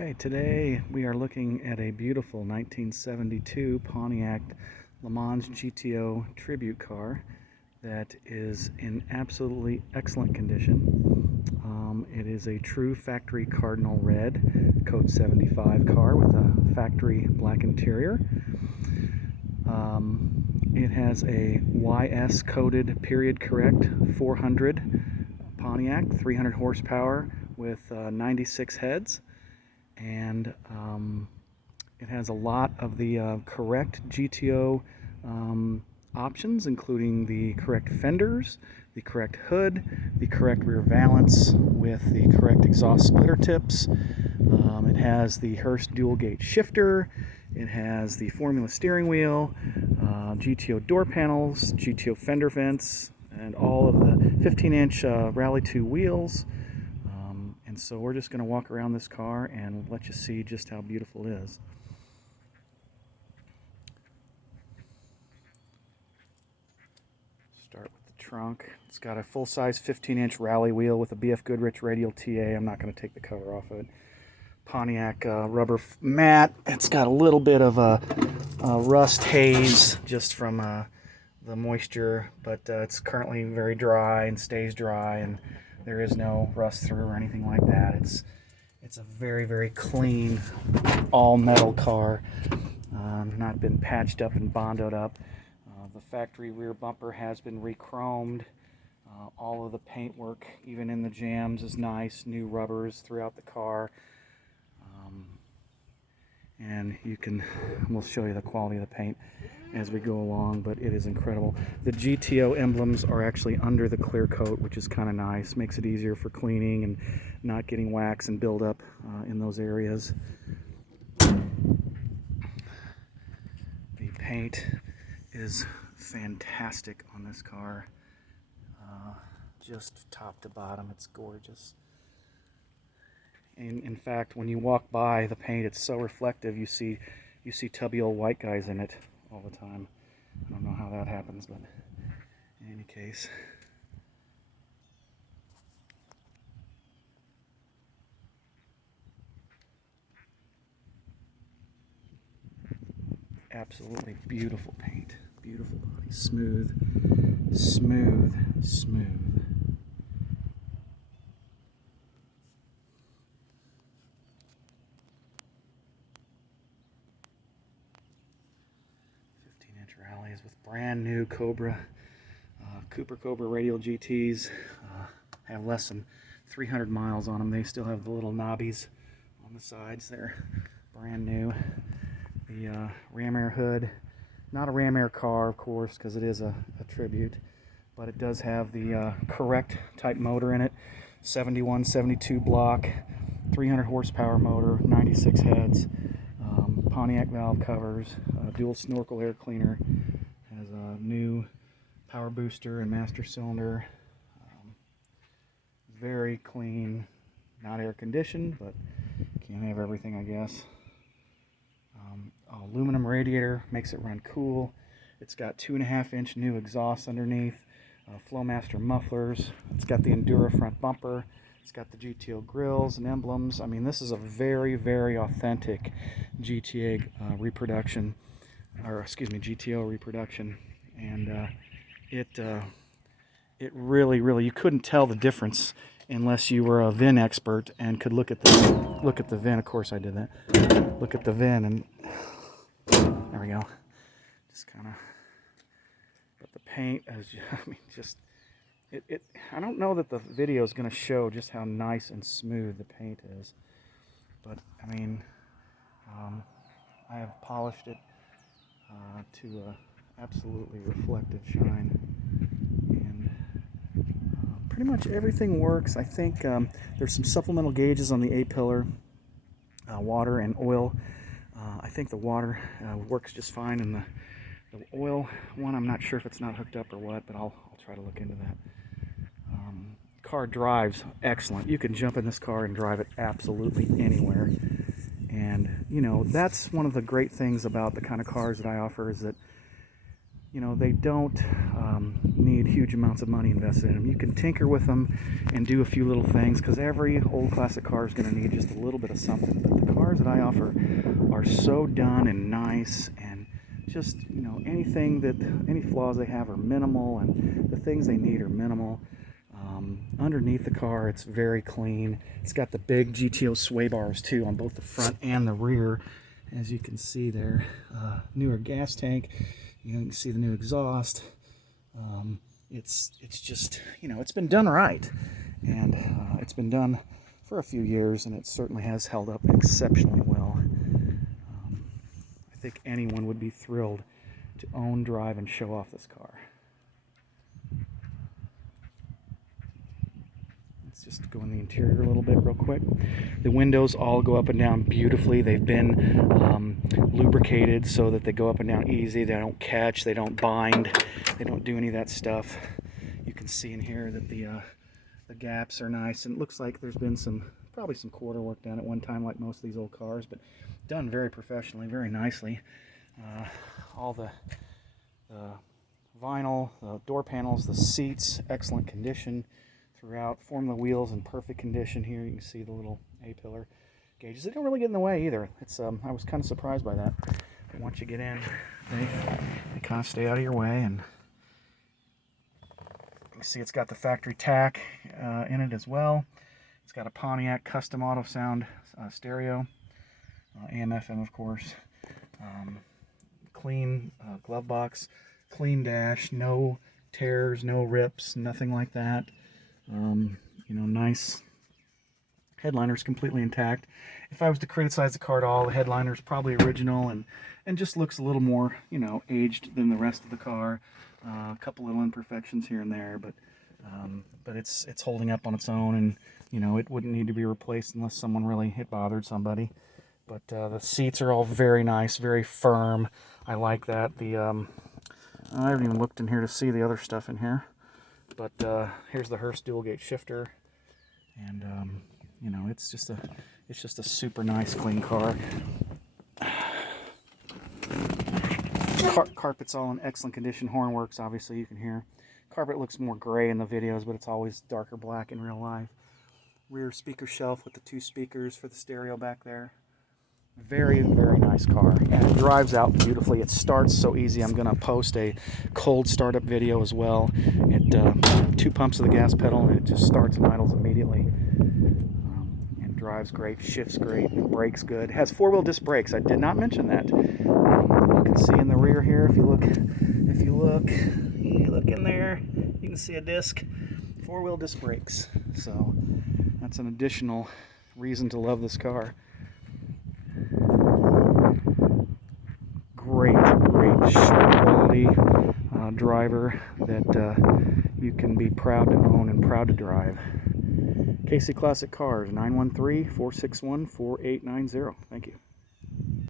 Okay, today we are looking at a beautiful 1972 Pontiac Lemans GTO tribute car that is in absolutely excellent condition. It is a true factory cardinal red code 75 car with a factory black interior. It has a YS coded period correct 400 Pontiac, 300 horsepower with 96 heads. And it has a lot of the correct GTO options, including the correct fenders, the correct hood, the correct rear valance with the correct exhaust splitter tips. It has the Hurst dual gate shifter. It has the formula steering wheel, GTO door panels, GTO fender vents, and all of the 15-inch Rally 2 wheels. And so we're just going to walk around this car and let you see just how beautiful it is. Start with the trunk. It's got a full-size 15-inch Rally wheel with a BF Goodrich radial TA. I'm not going to take the cover off of it. Pontiac rubber mat. It's got a little bit of a rust haze just from the moisture, but it's currently very dry and stays dry, and there is no rust through or anything like that. It's a very, very clean all metal car, not been patched up and bondoed up. The factory rear bumper has been re-chromed. All of the paintwork, even in the jams, is nice. New rubbers throughout the car. And we'll show you the quality of the paint as we go along, but it is incredible. The GTO emblems are actually under the clear coat, which is kind of nice. Makes it easier for cleaning and not getting wax and buildup in those areas. The paint is fantastic on this car. Just top to bottom, it's gorgeous. In fact, when you walk by the paint, it's so reflective. You see tubby old white guys in it all the time. I don't know how that happens, but in any case. Absolutely beautiful paint. Beautiful body. Smooth, smooth, smooth. Rallies with brand new Cobra, Cooper Cobra radial GTs. Have less than 300 miles on them. They still have the little knobbies on the sides. They're brand new. The Ram Air hood, not a Ram Air car, of course, because it is a tribute, but it does have the correct type motor in it. 71, 72 block, 300 horsepower motor, 96 heads. Pontiac valve covers, dual snorkel air cleaner, has a new power booster and master cylinder. Very clean, not air conditioned, but can't have everything, I guess. Aluminum radiator makes it run cool. It's got 2.5-inch new exhaust underneath, Flowmaster mufflers. It's got the Endura front bumper. It's got the GTO grills and emblems. I mean, this is a very, very authentic GTA reproduction, or excuse me, GTO reproduction, and it really, you couldn't tell the difference unless you were a VIN expert and could look at the VIN. Of course, I did that. Look at the VIN, and there we go. Just kind of, but the paint is, I mean, just. I don't know that the video is going to show just how nice and smooth the paint is, but I mean, I have polished it to absolutely reflective shine, and pretty much everything works. I think there's some supplemental gauges on the A-pillar, water and oil. I think the water works just fine, and the oil one, I'm not sure if it's not hooked up or what, but I'll try to look into that. Car drives excellent. You can jump in this car and drive it absolutely anywhere. And, you know, that's one of the great things about the kind of cars that I offer, is that you know, they don't need huge amounts of money invested in them. You can tinker with them and do a few little things, because every old classic car is going to need just a little bit of something. But the cars that I offer are so done and nice, and just, you know, any flaws they have are minimal, and the things they need are minimal. Underneath the car, it's very clean. It's got the big GTO sway bars too on both the front and the rear, as you can see there. Newer gas tank. You can see the new exhaust. It's just, you know, it's been done right, and it's been done for a few years, and it certainly has held up exceptionally well. I think anyone would be thrilled to own, drive, and show off this car. Let's just go in the interior a little bit real quick. The windows all go up and down beautifully. They've been lubricated so that they go up and down easy. They don't catch, they don't bind, they don't do any of that stuff. You can see in here that the gaps are nice, and it looks like there's been probably some quarter work done at one time, like most of these old cars, but done very professionally, very nicely. All the vinyl, the door panels, the seats, excellent condition throughout. Formula wheels in perfect condition here. You can see the little A-pillar gauges. They don't really get in the way either. It's I was kind of surprised by that. But once you get in, they kind of stay out of your way. And you can see it's got the factory tach in it as well. It's got a Pontiac custom auto sound stereo, AM/FM of course. Clean glove box, clean dash, no tears, no rips, nothing like that. You know, nice headliner's completely intact. If I was to criticize the car at all, the headliner's probably original and just looks a little more, you know, aged than the rest of the car. A couple little imperfections here and there, but it's holding up on its own, and you know, it wouldn't need to be replaced unless someone really bothered somebody. But the seats are all very nice, very firm. I like that. I haven't even looked in here to see the other stuff in here. But here's the Hurst dual gate shifter, and you know, it's just a super nice, clean car. Carpet's all in excellent condition. Horn works, obviously you can hear. Carpet looks more gray in the videos, but it's always darker black in real life. Rear speaker shelf with the 2 speakers for the stereo back there. Very, very nice car, and it drives out beautifully. It starts so easy. I'm going to post a cold startup video as well. It 2 pumps of the gas pedal, and it just starts and idles immediately. And drives great, shifts great, brakes good. It has 4-wheel disc brakes. I did not mention that. You can see in the rear here, if you look in there, you can see a disc. 4-wheel disc brakes. So that's an additional reason to love this car. Great show quality driver that you can be proud to own and proud to drive. KC Classic Cars, 913-461-4890. Thank you.